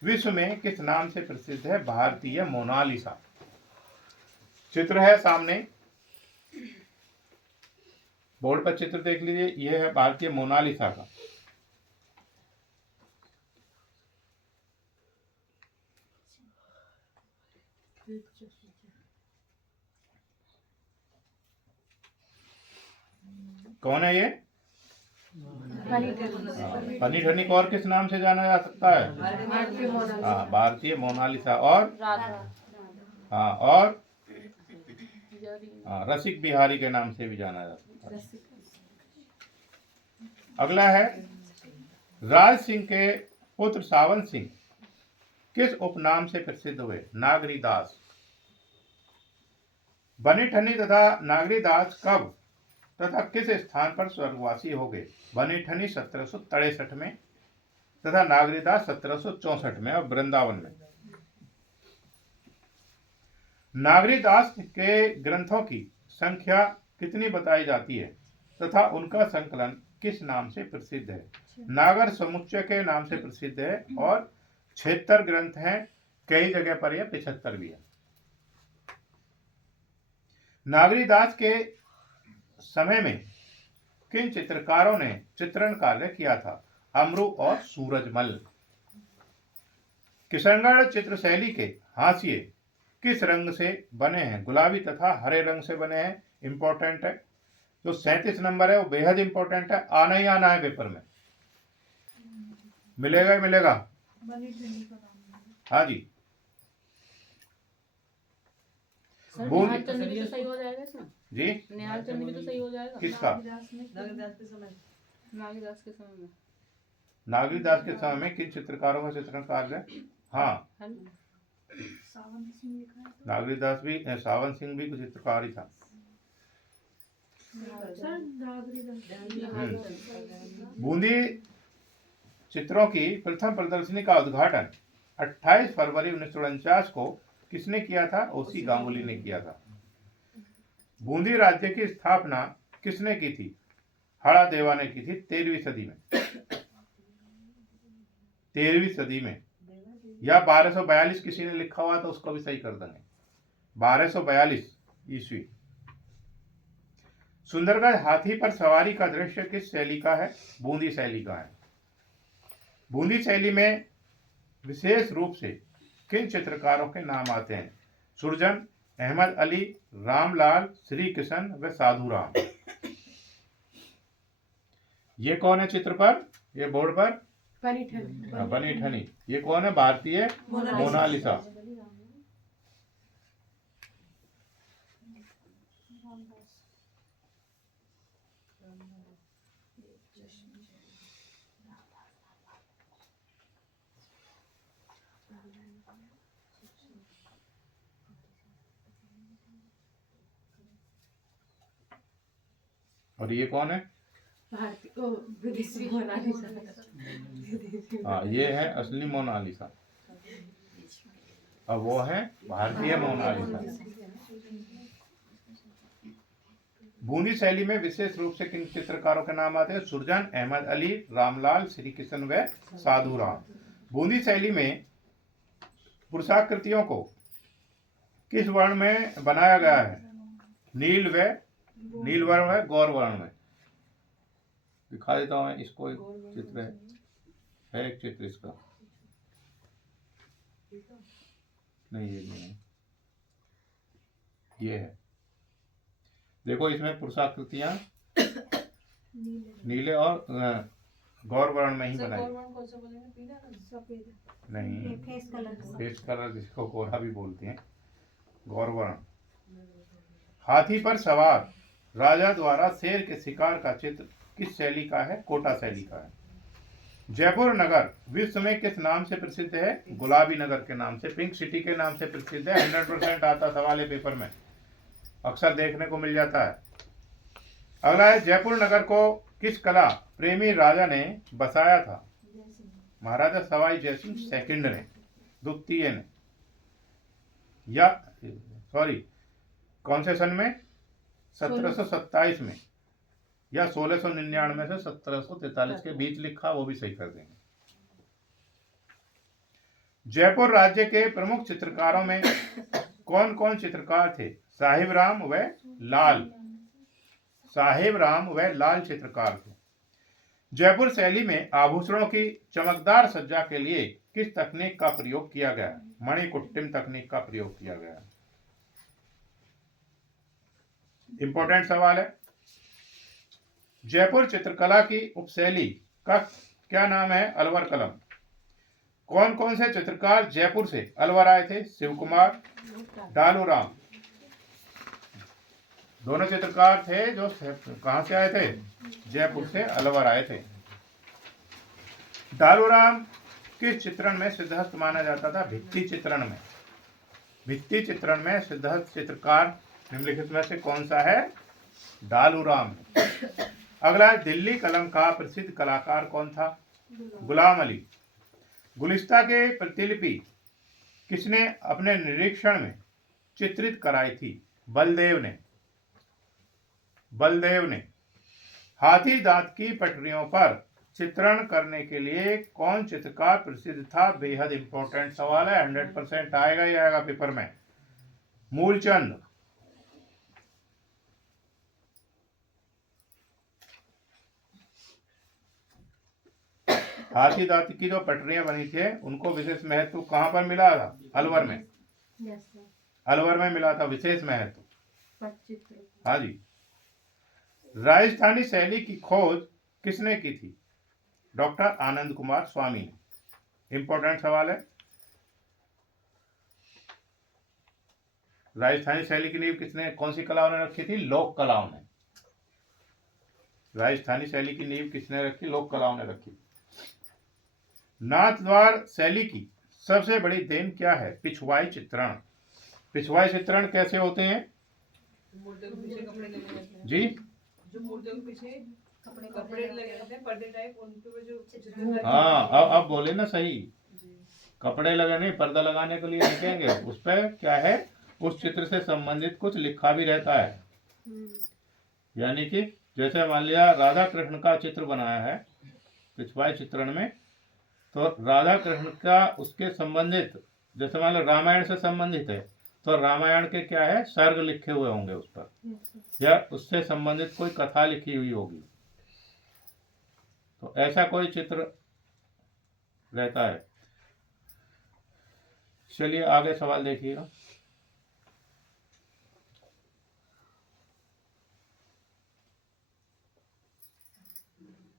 विश्व में किस नाम से प्रसिद्ध है? भारतीय मोनालिसा। चित्र है सामने, बोर्ड पर चित्र देख लीजिए, यह है भारतीय मोनालिसा का। कौन है ये? फनी ठनी को और किस नाम से जाना जा सकता है? हाँ, भारतीय मोनालिसा। और हाँ, और हाँ, रसिक बिहारी के नाम से भी जाना जा सकता है। अगला है, राज सिंह के पुत्र सावन सिंह किस उपनाम से प्रसिद्ध हुए? नागरी दास। बनी ठनी तथा नागरी दास कब तथा किस स्थान पर स्वर्गवासी हो गए? बनी ठनी 1763 में तथा नागरीदास 1764 में और वृंदावन में। नागरीदास के ग्रंथों की संख्या कितनी बताई जाती है तथा उनका संकलन किस नाम से प्रसिद्ध है? नागर समुच्चय के नाम से प्रसिद्ध है और 76 ग्रंथ हैं, कई जगह पर यह 75 भी है। नागरीदास के समय में किन चित्रकारों ने चित्रण कार्य किया था? अमरू और सूरजमल। किशनगढ़ चित्र शैली के हाशिए किस रंग से बने हैं? गुलाबी तथा हरे रंग से बने हैं। इंपॉर्टेंट है, जो 37 नंबर है वो बेहद इंपॉर्टेंट है, आना ही आना है पेपर में, मिलेगा ही मिलेगा। हाँ जी। निहाल चंद भी तो सही हो जाएगा इसमें। जी, निहाल चंद भी तो सही हो जाएगा किसका? नागीदास के समय में। नागरीदास के समय में किन चित्रकारों का चित्रण कार्य है? हाँ, है ना? नागरीदास भी, सावन सिंह भी कुछ चित्रकार ही था। बूंदी चित्रों की प्रथम प्रदर्शनी का उद्घाटन 28 फरवरी 1949 को किसने किया था? ओसी गांगुली ने किया था। बूंदी राज्य की स्थापना किसने की थी? हड़ा देवा ने की थी 13वीं सदी में। 13वीं सदी में, या 1242 किसी ने लिखा हुआ तो उसको भी सही कर देंगे, 1242 ईस्वी। सुंदरगढ़ हाथी पर सवारी का दृश्य किस शैली का है? बूंदी शैली का है। बूंदी शैली में विशेष रूप से किन चित्रकारों के नाम आते हैं? सुरजन, अहमद अली, रामलाल, श्री किशन व साधुराम। ये कौन है चित्र पर? ये बोर्ड पर बनी ठनी। ये कौन है? भारतीय मोनालिसा। और ये कौन है? भारतीय ओ विदेशी मोनालिसा विदेशी हाँ, ये है असली मोनालिसा और वो है भारतीय मोनालिसा। बूंदी शैली में विशेष रूप से किन चित्रकारों के नाम आते हैं? सुरजन, अहमद अली, रामलाल, श्री कृष्ण व साधु राम। बूंदी शैली में पुरुषाकृतियों को किस वर्ण में बनाया गया है? नील वर्ण है, गौर वर्ण में। दिखा देता हूँ मैं इसको, एक चित्र है एक चित्र इसका, नहीं ये नहीं है, ये है। देखो इसमें पुरुषाकृतियां नीले और गौर वर्ण में ही बनाई। नहीं, फेस कलर जिसको कोरा भी बोलते हैं, गौर वर्ण। हाथी पर सवार राजा द्वारा शेर के शिकार का चित्र किस शैली का है? कोटा शैली का है। जयपुर नगर विश्व में किस नाम से प्रसिद्ध है? गुलाबी नगर के नाम से, पिंक सिटी के नाम से प्रसिद्ध है। 100% आता सवाल है पेपर में, अक्सर देखने को मिल जाता है। अगला है, जयपुर नगर को किस कला प्रेमी राजा ने बसाया था? महाराजा सवाई जयसिंह सेकंड ने, द्वितीय ने, या कौन से सन में? 1727 में, या 1699 से 1743 के बीच लिखा, वो भी सही कर देंगे। जयपुर राज्य के प्रमुख चित्रकारों में कौन कौन चित्रकार थे? साहिब राम व लाल चित्रकार थे। जयपुर शैली में आभूषणों की चमकदार सज्जा के लिए किस तकनीक का प्रयोग किया गया? मणिकुट्टिम तकनीक का प्रयोग किया गया। इंपॉर्टेंट सवाल है। जयपुर चित्रकला की उपशैली का क्या नाम है? अलवर कलम। कौन कौन से चित्रकार जयपुर से अलवर आए थे? शिव कुमार, डालू राम। दोनों चित्रकार थे जो कहां से आए थे? जयपुर से अलवर आए थे। डालू राम किस चित्रण में सिद्धहस्त माना जाता था? भित्ति चित्रण में। भित्ति चित्रण में सिद्धहस्त चित्रकार निम्नलिखित में से कौन सा है? डालू राम। अगला है, दिल्ली कलम का प्रसिद्ध कलाकार कौन था? गुलाम अली। गुलिस्ता के प्रतिलिपि किसने अपने निरीक्षण में चित्रित कराई थी? बलदेव ने। हाथी दांत की पटरियों पर चित्रण करने के लिए कौन चित्रकार प्रसिद्ध था? बेहद इंपॉर्टेंट सवाल है, 100% आएगा ही आएगा पेपर में। मूलचंद। हाथी दांत की जो पटरियां बनी थी उनको विशेष महत्व कहां पर मिला था? अलवर में। अलवर में मिला था विशेष महत्व। हाँ जी। राजस्थानी शैली की खोज किसने की थी? डॉक्टर आनंद कुमार स्वामी ने। इंपॉर्टेंट सवाल है। राजस्थानी शैली की नींव किसने, कौन सी कलाओं ने रखी थी? लोक कलाओं ने। राजस्थानी शैली की नींव किसने रखी? लोक कलाओं ने रखी। नाथद्वार शैली की सबसे बड़ी देन क्या है? पिछवाई चित्रण। पिछवाई चित्रण कैसे होते हैं जी? जो मूर्तियों के पीछे कपड़े लगे रहते हैं, पर्दे टाइप, उन पे जो हाँ, अब बोले ना सही। कपड़े लगाने, पर्दा लगाने के लिए लिखेंगे, उस पर क्या है? उस चित्र से संबंधित कुछ लिखा भी रहता है। यानी कि जैसे मान लिया राधा कृष्ण का चित्र बनाया है पिछवाई चित्रण में, तो राधा कृष्ण का उसके संबंधित, जैसे मान लो रामायण से संबंधित है तो रामायण के क्या है? सर्ग लिखे हुए होंगे उस पर, या उससे संबंधित कोई कथा लिखी हुई होगी, तो ऐसा कोई चित्र रहता है। चलिए आगे सवाल देखिएगा।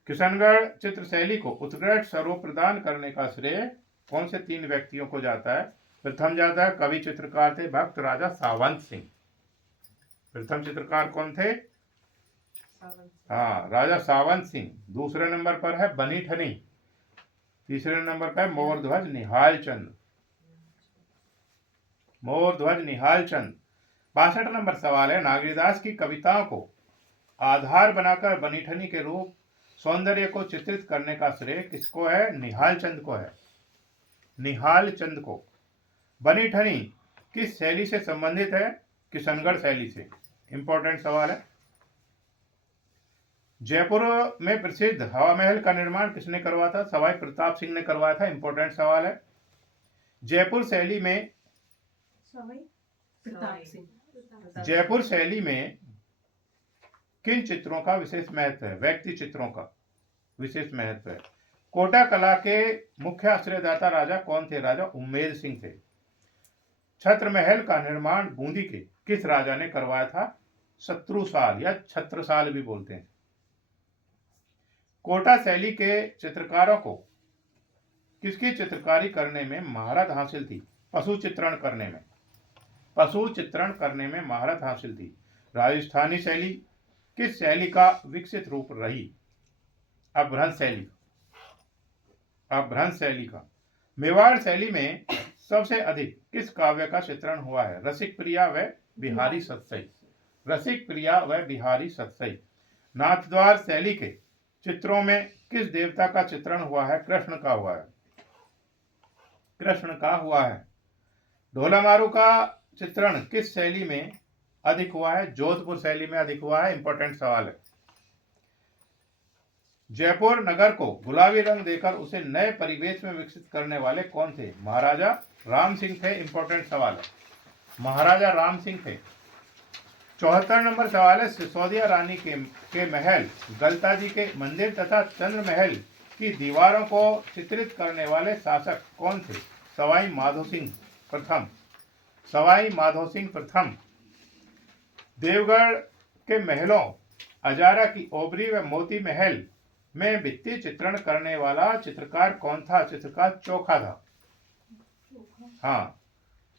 किशनगढ़ चित्र शैली को उत्कृष्ट स्वरूप प्रदान करने का श्रेय कौन से 3 व्यक्तियों को जाता है? प्रथम जाता है, कवि चित्रकार थे भक्त राजा सावंत सिंह। प्रथम चित्रकार कौन थे? हाँ, राजा सावंत सिंह। दूसरे नंबर पर है बनी ठनी। तीसरे नंबर पर मोरध्वज निहाल चंद। 62 नंबर सवाल है, नागरीदास की कविताओं को आधार बनाकर बनीठनी के रूप सौंदर्य को चित्रित करने का श्रेय किसको है? निहाल चंद को है, निहाल चंद को। बनी ठनी किस शैली से संबंधित है? किशनगढ़ शैली से। इंपॉर्टेंट सवाल है। जयपुर में प्रसिद्ध हवा महल का निर्माण किसने करवाया था? सवाई प्रताप सिंह ने करवाया था। इंपॉर्टेंट सवाल है। जयपुर शैली में जयपुर शैली में किन चित्रों का विशेष महत्व है? व्यक्ति चित्रों का विशेष महत्व है। कोटा कला के मुख्य आश्रयदाता राजा कौन थे? राजा उम्मेद सिंह थे। छत्र महल का निर्माण बूंदी के किस राजा ने करवाया था? शत्रुसाल या छत्रसाल भी बोलते हैं। कोटा शैली के चित्रकारों को किसकी चित्रकारी करने में महारत हासिल थी? पशु चित्रण करने में, पशु चित्रण करने में महारत हासिल थी। राजस्थानी शैली किस शैली का विकसित रूप रही? अपभ्रंश शैली, अपभ्रंश शैली का। मेवाड़ शैली में सबसे अधिक किस काव्य का चित्रण हुआ है? रसिक प्रिया व बिहारी सतसई, रसिक प्रिया व बिहारी सतसई। नाथद्वार शैली के चित्रों में किस देवता का चित्रण हुआ है? कृष्ण का हुआ है, कृष्ण का हुआ है। ढोलामारू का चित्रण किस शैली में अधिक हुआ है? जोधपुर शैली में अधिक हुआ है। इंपॉर्टेंट सवाल है। जयपुर नगर को गुलाबी रंग देकर उसे नए परिवेश में विकसित करने वाले कौन थे? महाराजा राम सिंह थे। इंपॉर्टेंट सवाल है, महाराजा राम सिंह थे। 74 नंबर सवाल है। सिसोदिया रानी के महल, गलता जी के मंदिर तथा चंद्र महल की दीवारों को चित्रित करने वाले शासक कौन थे? सवाई माधो सिंह प्रथम, सवाई माधो सिंह प्रथम। देवगढ़ के महलों अजारा की ओबरी व मोती महल में भित्ति चित्रण करने वाला चित्रकार कौन था? चित्रकार चोखा था। हाँ,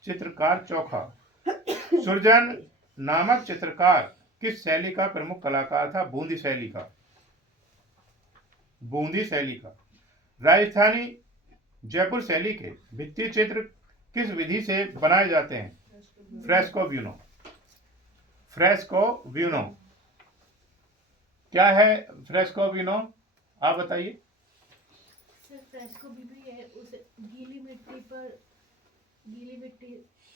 चित्रकार चोखा। सुरजन नामक चित्रकार किस शैली का प्रमुख कलाकार था? बूंदी शैली का, बूंदी शैली का। राजस्थानी जयपुर शैली के भित्ति चित्र किस विधि से बनाए जाते हैं? Fresco buono, fresco buono. क्या है फ्रेस्को ब्यूनो? आप बताइए। सर फ्रेस्को भी है, उसे गीली मिट्टी पर, गीली मिट्टी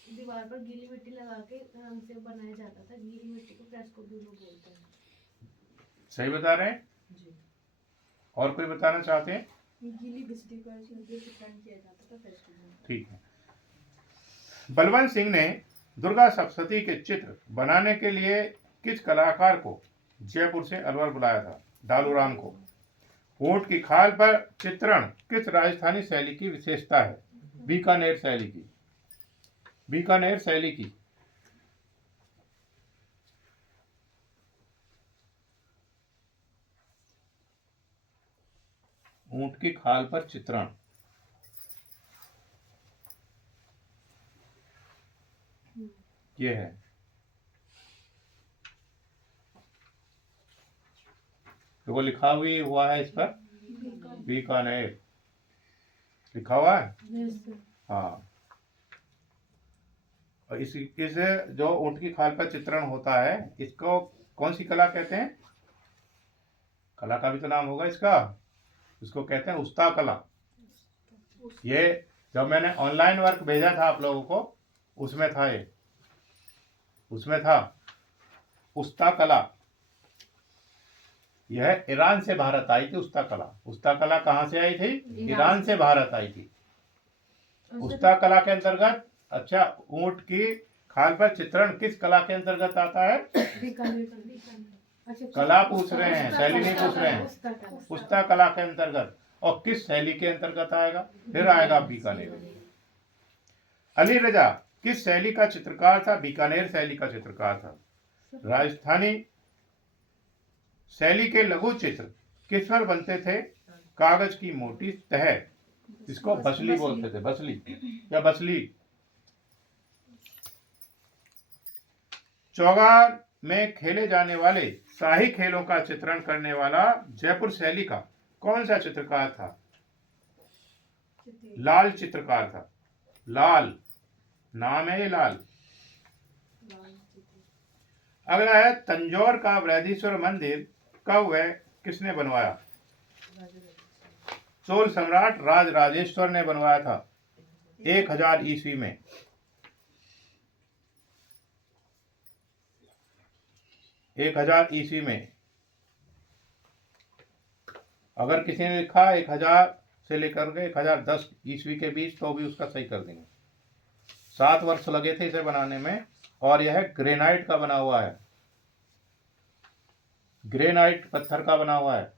दीवार पर गीली मिट्टी लगा के रंग से बनाया जाता था। गीली मिट्टी को फ्रेस्को भी लोग बोलते हैं। सही बता रहे हैं जी। और कोई बताना चाहते हैं? गीली मिट्टी पर चित्रण किया जाता था फ्रेस्को में। ठीक है। बलवंत सिंह ने दुर्गा सप्तशती के चित्र बनाने के लिए किस कलाकार को जयपुर से अलवर बुलाया था? डालूराम को। ऊंट की खाल पर चित्रण किस राजस्थानी शैली की विशेषता है? बीकानेर शैली की, बीकानेर शैली की। ऊंट की खाल पर चित्रण, ये है। तो वो लिखा हुआ है इस पर बीकानेर लिखा हुआ है। हाँ, और इस जो ऊंट की खाल पर चित्रण होता है, इसको कौन सी कला कहते हैं? कला का भी तो नाम होगा इसका, इसको कहते हैं उस्ता कला। ये जब मैंने ऑनलाइन वर्क भेजा था आप लोगों को, उसमें था, ये उसमें था उस्ता कला। यह ईरान से भारत आई थी उस्ता कला। उस्ता कला कहाँ से आई थी? ईरान से भारत आई थी। उस्ता कला के अंतर्गत, अच्छा, ऊंट की खाल पर चित्रण किस कला के अंतर्गत आता है? कला पूछ रहे हैं, शैली नहीं पूछ रहे हैं। उस्ता कला के अंतर्गत। और किस शैली के अंतर्गत आएगा? फिर आएगा बीकानेर। अली रजा किस शैली का चित्रकार था? बीकानेर शैली का चित्रकार था। राजस्थानी शैली के लघु चित्र किस पर बनते थे? कागज की मोटी तह, इसको बसली बोलते थे, बसली या बसली। चौगार में खेले जाने वाले शाही खेलों का चित्रण करने वाला जयपुर शैली का कौन सा चित्रकार था? लाल चित्रकार था। लाल नाम है ये, लाल। अगला है तंजौर का बृहदीश्वर मंदिर कब व किसने बनवाया? चोल सम्राट राज राजेश्वर ने बनवाया था 1000 ईस्वी में। 1000 ईस्वी में। अगर किसी ने लिखा 1000 से लेकर के 1010 ईस्वी के बीच तो भी उसका सही कर देंगे। 7 वर्ष लगे थे इसे बनाने में, और यह ग्रेनाइट का बना हुआ है। ग्रेनाइट पत्थर का बना हुआ है।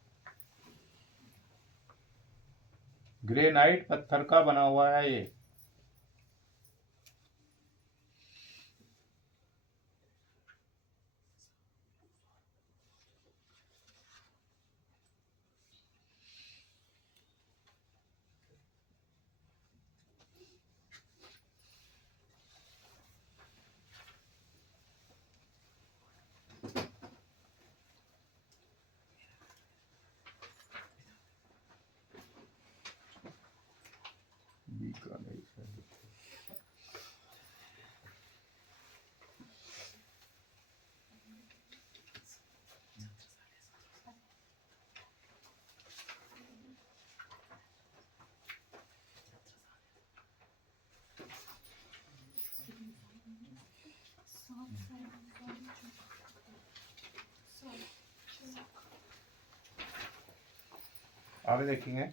ग्रेनाइट पत्थर का बना हुआ है ये। आगे देखेंगे,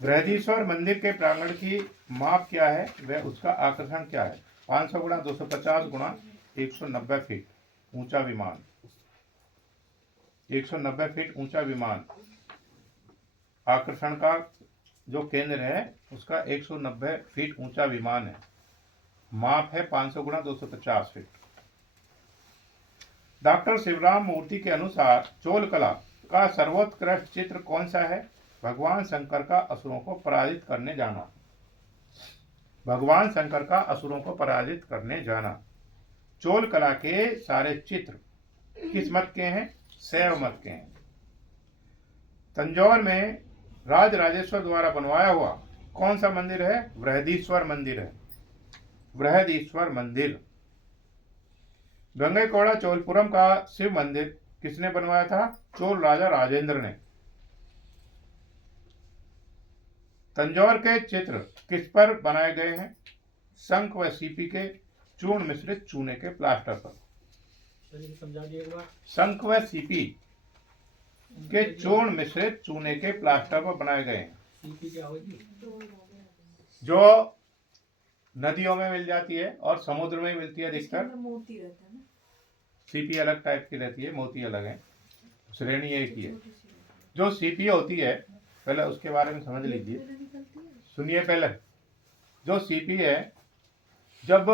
बृहदीश्वर मंदिर के प्रांगण की माप क्या है, वह उसका आकर्षण क्या है। 500 गुणा 250 गुणा 190 फीट ऊंचा विमान। 190 फीट ऊंचा विमान। आकर्षण का जो केंद्र है उसका 190 फीट ऊंचा विमान है। माप है 500 गुणा 250 फीट। डॉक्टर शिवराम मूर्ति के अनुसार चोल कला का सर्वोत्कृष्ट चित्र कौन सा है। भगवान शंकर का असुरों को पराजित करने जाना। भगवान शंकर का असुरों को पराजित करने जाना। चोल कला के सारे चित्र किस मत के हैं, शैव मत के हैं। तंजौर में राज राजेश्वर द्वारा बनवाया हुआ कौन सा मंदिर है, बृहदीश्वर मंदिर है। बृहदीश्वर मंदिर। गंगईकोड़ा चोलपुरम का शिव मंदिर किसने बनवाया था, चोल राजा राजेंद्र ने। तंजौर के चित्र किस पर बनाए गए हैं, शंख व सीपी के चूर्ण मिश्रित चूने के प्लास्टर पर। समझा दिए एक बार। शंख व सीपी के चूर्ण मिश्रित चूने के प्लास्टर पर बनाए गए हैं, सीपी क्या होगी? जो नदियों में मिल जाती है और समुद्र में मिलती है अधिकतर। मोती रहता है ना। सीपी अलग टाइप की रहती है, मोती अलग है, श्रेणी एक ही है। जो सीपी होती है, पहले उसके बारे में समझ लीजिए, सुनिए पहले। जो सीपी है, जब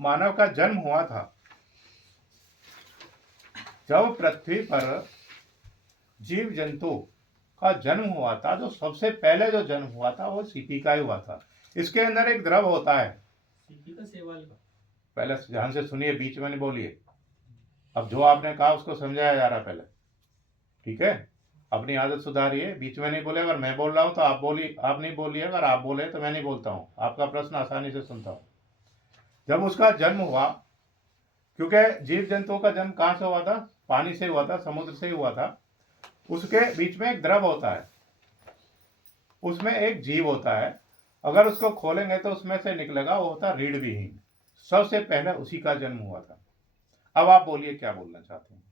मानव का जन्म हुआ था, जब पृथ्वी पर जीव जंतु का जन्म हुआ था, जो सबसे पहले जो जन्म हुआ था वो सीपी का ही हुआ था। इसके अंदर एक द्रव होता है। सीपी का सेवाल का। पहले ध्यान से सुनिए, बीच में नहीं बोलिए। अब जो आपने कहा उसको समझाया जा रहा पहले, ठीक है। अपनी आदत सुधारिए, बीच में नहीं बोले। अगर मैं बोल रहा हूँ तो आप नहीं बोलिए, अगर आप बोले तो मैं नहीं बोलता हूँ, आपका प्रश्न आसानी से सुनता हूँ। जब उसका जन्म हुआ, क्योंकि जीव जंतुओं का जन्म कहाँ से हुआ था, पानी से हुआ था, समुद्र से ही हुआ था। उसके बीच में एक द्रव होता है, उसमें एक जीव होता है। अगर उसको खोलेंगे तो उसमें से निकलेगा, वो होता रीढ़ विहीन। सबसे पहले उसी का जन्म हुआ था। अब आप बोलिए क्या बोलना चाहते हैं।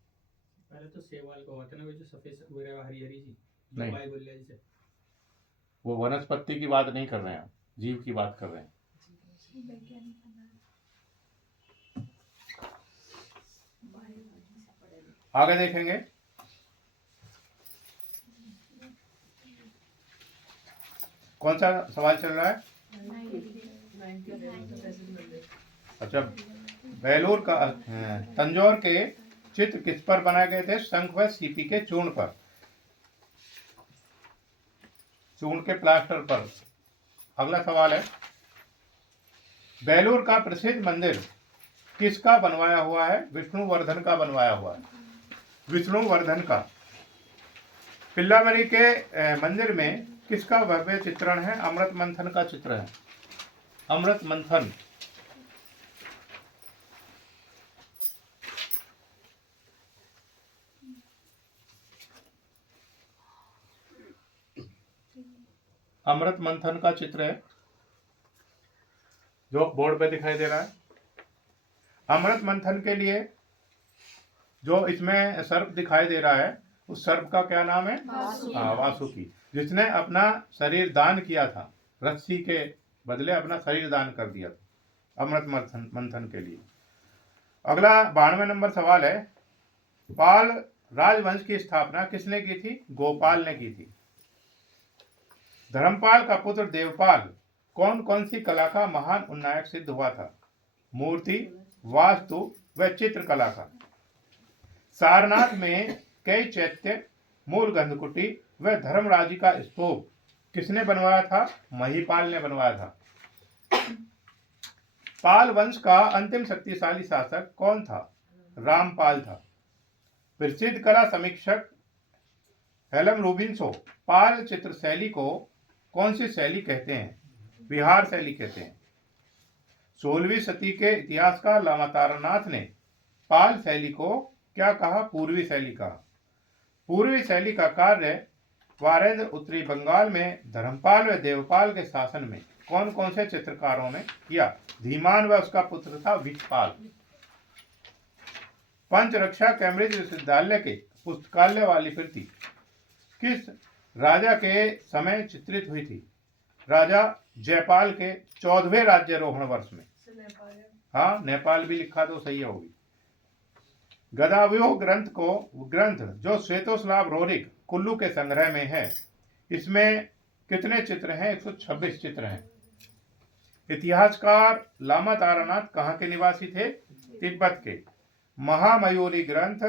पहले तो सेवाल का होता है ना, वो जो सफेद वगैरह हरी हरी सी नहीं। बाई बोल रहे हैं जिसे। वो वनस्पति की बात नहीं कर रहे हैं, जीव की बात कर रहे हैं। आगे देखेंगे, कौन सा सवाल चल रहा है। अच्छा, बेलूर का तंजौर के चित्र किस पर बनाए गए थे, शंख व सीपी के चूर्ण पर, चूर्ण के प्लास्टर पर। अगला सवाल है, बेलूर का प्रसिद्ध मंदिर किसका बनवाया हुआ है, विष्णुवर्धन का बनवाया हुआ है। विष्णुवर्धन का। पिल्लामरी के मंदिर में किसका भव्य चित्रण है, अमृत मंथन का चित्र है। अमृत मंथन। अमृत मंथन का चित्र है जो बोर्ड पे दिखाई दे रहा है। अमृत मंथन के लिए जो इसमें सर्प दिखाई दे रहा है, उस सर्प का क्या नाम है? वासुकी, जिसने अपना शरीर दान किया था, रस्सी के बदले अपना शरीर दान कर दिया था अमृत मंथन के लिए। अगला 92 नंबर सवाल है, पाल राजवंश की स्थापना किसने की थी? गोपाल ने की थी। धर्मपाल का पुत्र देवपाल कौन कौन सी कला का महान उन्नायक सिद्ध हुआ था? मूर्ति, वास्तु व चित्रकला का। सारनाथ में कई चैत्य, मूल गंधकुटी व धर्मराजी का स्तूप किसने बनवाया था? महीपाल ने बनवाया था। पाल वंश का अंतिम शक्तिशाली शासक कौन था? रामपाल था। प्रसिद्ध कला समीक्षक हेलम रूबिन्सो पाल चित्र शैली को कौन सी शैली कहते हैं? विहार शैली कहते हैं। 16वीं सदी के इतिहासकार लामा तारानाथ ने पाल शैली को क्या कहा? पूर्वी शैली कहा। पूर्वी शैली का कार्य वारेंद्र उत्तरी बंगाल में धर्मपाल व देवपाल के शासन में कौन कौन से चित्रकारों ने किया? धीमान व उसका पुत्र था विजपाल। पंचरक्षा कैम्ब्रिज विश्वविद्यालय के पुस्तकालय वाली कृति किस राजा के समय चित्रित हुई थी? राजा जयपाल के 14वें राज्यारोहण वर्ष में। हाँ, नेपाल भी लिखा तो सही होगी। गदाव्यूह ग्रंथ जो श्वेतोस्लाव रोरिक कुल्लू के संग्रह में है, इसमें कितने चित्र हैं? 126 चित्र हैं। इतिहासकार लामा तारानाथ कहाँ के निवासी थे? तिब्बत के। महामयूरी ग्रंथ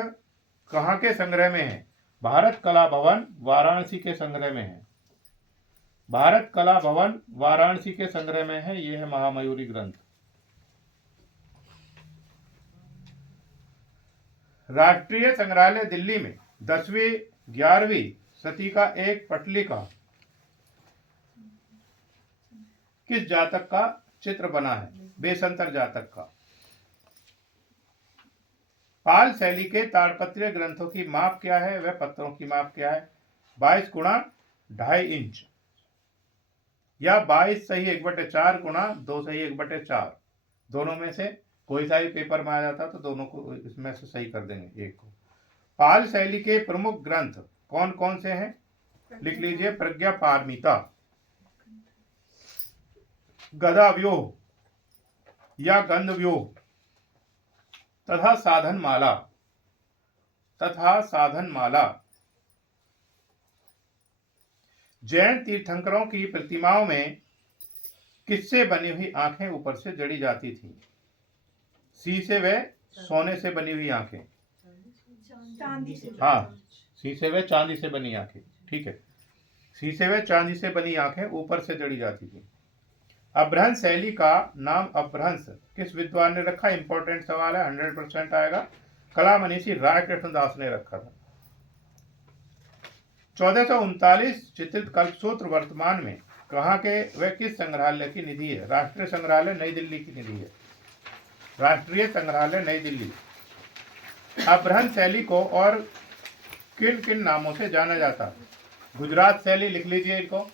कहाँ के संग्रह में है? भारत कला भवन वाराणसी के संग्रह में है। भारत कला भवन वाराणसी के संग्रह में है। यह है महामयूरी ग्रंथ। राष्ट्रीय संग्रहालय दिल्ली में 10वीं 11वीं सदी का एक पटलिका किस जातक का चित्र बना है? बेसंतर जातक का। पाल शैली के ताड़पत्रीय ग्रंथों की माप क्या है? वह पत्रों की माप क्या है? 22 गुणा 2.5 इंच या 22 सही 1/4 गुणा 2 सही 1/4। दोनों में से कोई सा भी पेपर में आ जाता तो दोनों को इसमें से सही कर देंगे एक को। पाल शैली के प्रमुख ग्रंथ कौन कौन से हैं? लिख लीजिए। प्रज्ञा पारमिता, गदाव्यूह या गंधव्यूह तथा साधन माला। जैन तीर्थंकरों की प्रतिमाओं में किससे बनी हुई आंखें ऊपर से जड़ी जाती थी? शीशे व सोने से बनी हुई आंखें। हाँ, शीशे व चांदी से बनी आंखें। ठीक है, शीशे व चांदी से बनी आंखें ऊपर से जड़ी जाती थी। अपभ्रंश शैली का नाम अपभ्रंश किस विद्वान ने रखा? इंपॉर्टेंट सवाल है, 100% आएगा। कला मनीषी राय कृष्णदास ने रखा था। 1439 चित्रित कल्पसूत्र वर्तमान में कहाँ के व किस संग्रहालय की निधि है? राष्ट्रीय संग्रहालय नई दिल्ली की निधि है। राष्ट्रीय संग्रहालय नई दिल्ली। अपभ्रंश शैली को और किन किन नामों से जाना जाता है? गुजरात शैली, लिख लीजिए इनको।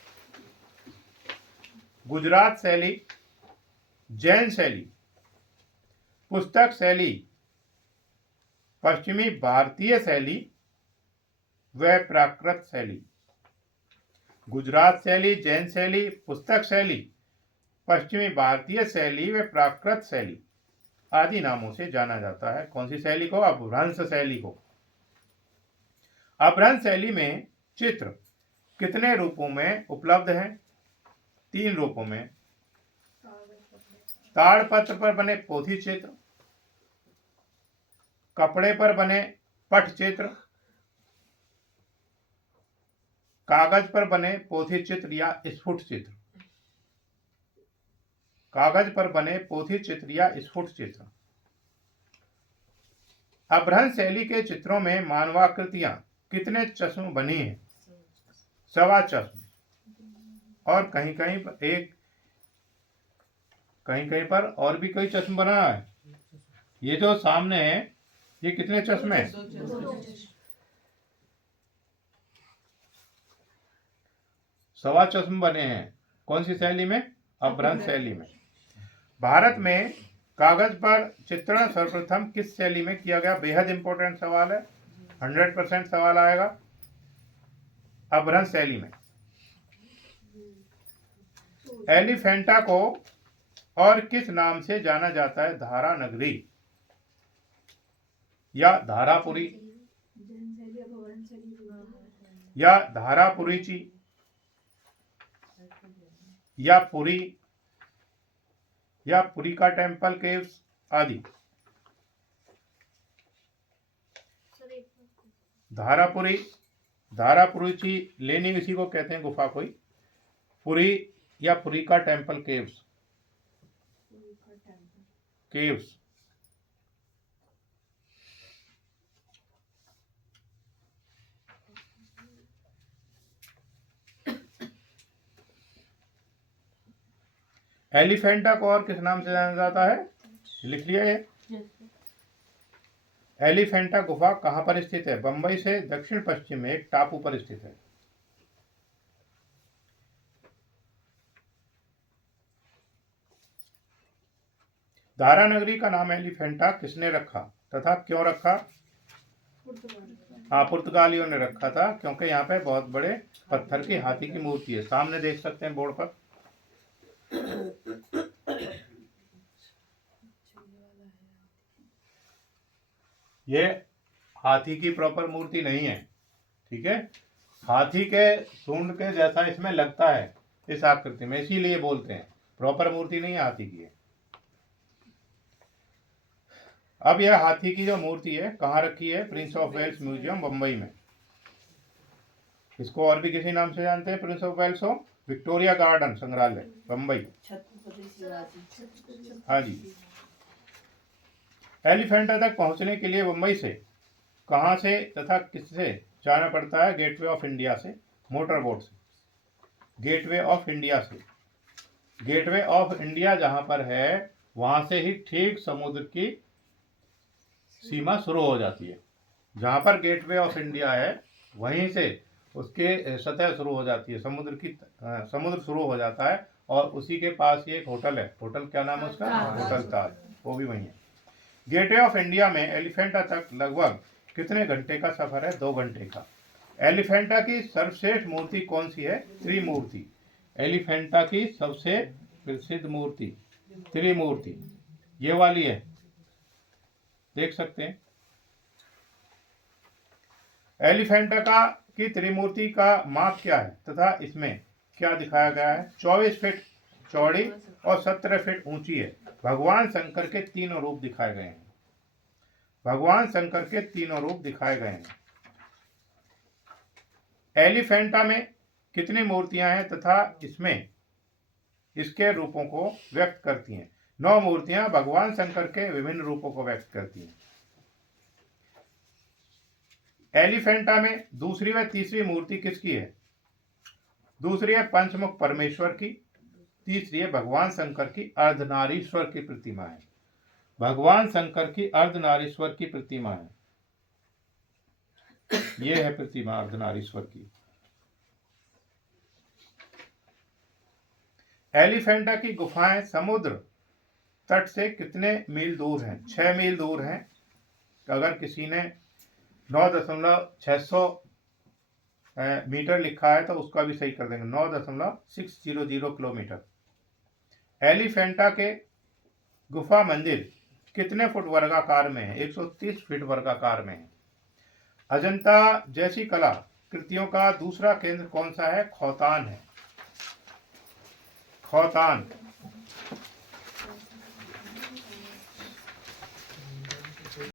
गुजरात शैली, जैन शैली, पुस्तक शैली, पश्चिमी भारतीय शैली व प्राकृत शैली। गुजरात शैली, जैन शैली, पुस्तक शैली, पश्चिमी भारतीय शैली व प्राकृत शैली आदि नामों से जाना जाता है। कौन सी शैली को? अपभ्रंश शैली को। अपभ्रंश शैली में चित्र कितने रूपों में उपलब्ध हैं? 3 रूपों में। ताड़पत्र पर बने पोथी चित्र, कपड़े पर बने पट चित्र, कागज पर बने पोथी चित्र या स्फुट चित्र। कागज पर बने पोथी चित्र या स्फुट चित्र। अपभ्रंश शैली के चित्रों में मानवाकृतियां कितने चश्म बनी हैं? 1.25 चश्म। और कहीं कहीं पर और भी कोई चश्म बना है। ये जो सामने है, ये कितने चश्मे हैं? 2 सवा चश्म बने हैं। कौन सी शैली में? अपभ्रंश शैली में। भारत में कागज पर चित्रण सर्वप्रथम किस शैली में किया गया? बेहद इंपॉर्टेंट सवाल है, 100% सवाल आएगा। अपभ्रंश शैली में। एलिफेंटा को और किस नाम से जाना जाता है? धारा नगरी या धारापुरी या धारापुरीची या पुरी या पुरी का टेम्पल केव्स आदि। धारापुरी, धारापुरीची लेनी इसी को कहते हैं गुफा कोई। पुरी या पुरी का टेम्पल केव्स। केव्स एलिफेंटा को और किस नाम से जाना जाता है? लिख लिया ये। एलिफेंटा गुफा कहां पर स्थित है? बंबई से दक्षिण पश्चिम में एक टापू पर स्थित है। धारा नगरी का नाम एलिफेंटा किसने रखा तथा क्यों रखा? हाँ, पुर्तगालियों ने रखा था, क्योंकि यहाँ पे बहुत बड़े पत्थर की हाथी की मूर्ति है। सामने देख सकते हैं बोर्ड पर। ये हाथी की प्रॉपर मूर्ति नहीं है, ठीक है। हाथी के सूंड के जैसा इसमें लगता है इस आकृति में, इसीलिए बोलते हैं, प्रॉपर मूर्ति नहीं है, हाथी की है। अब यह हाथी की जो मूर्ति है कहाँ रखी है? Prince of Wales museum Bambai में। इसको और भी किसी नाम से जानते हैं? प्रिंस ऑफ वेल्स हो विक्टोरिया गार्डन संग्रहालय बंबई। हाँ जी। एलिफेंटा तक पहुंचने के लिए मुंबई से कहां से तथा किससे जाना पड़ता है? गेटवे ऑफ इंडिया से, मोटर बोट से। गेटवे ऑफ इंडिया से। गेटवे ऑफ इंडिया जहां पर है वहां से ही ठीक समुद्र की सीमा शुरू हो जाती है। जहां पर गेटवे ऑफ इंडिया है वहीं से उसके सतह शुरू हो जाती है, समुद्र की समुद्र शुरू हो जाता है। और उसी के पास ही एक होटल है। होटल क्या नाम है उसका? होटल ताज, वो भी वहीं है। गेटवे ऑफ इंडिया में एलिफेंटा तक लगभग कितने घंटे का सफर है? 2 घंटे का। एलिफेंटा की सर्वश्रेष्ठ मूर्ति कौन सी है? त्रिमूर्ति। एलिफेंटा की सबसे प्रसिद्ध मूर्ति त्रिमूर्ति ये वाली है, देख सकते हैं। एलिफेंटा की त्रिमूर्ति का माप क्या है तथा इसमें क्या दिखाया गया है? 24 फीट चौड़ी और 17 फीट ऊंची है। भगवान शंकर के 3 रूप दिखाए गए हैं। भगवान शंकर के 3 रूप दिखाए गए हैं। एलिफेंटा में कितनी मूर्तियां हैं तथा इसमें इसके रूपों को व्यक्त करती हैं? 9 मूर्तियां भगवान शंकर के विभिन्न रूपों को व्यक्त करती हैं। एलिफेंटा में दूसरी व तीसरी मूर्ति किसकी है? दूसरी है पंचमुख परमेश्वर की, तीसरी है भगवान शंकर की अर्धनारीश्वर की प्रतिमा है। भगवान शंकर की अर्धनारीश्वर की प्रतिमा है, यह है प्रतिमा अर्धनारीश्वर की। एलिफेंटा की गुफाएं समुद्र तट से कितने मील दूर हैं? 6 मील दूर हैं। अगर किसी ने 9.600 मीटर लिखा है तो उसका भी सही कर देंगे, 9.600 किलोमीटर। एलिफेंटा के गुफा मंदिर कितने फुट वर्गाकार में है? 130 फीट वर्गाकार में है। अजंता जैसी कला कृतियों का दूसरा केंद्र कौन सा है? खौतान है। खौतान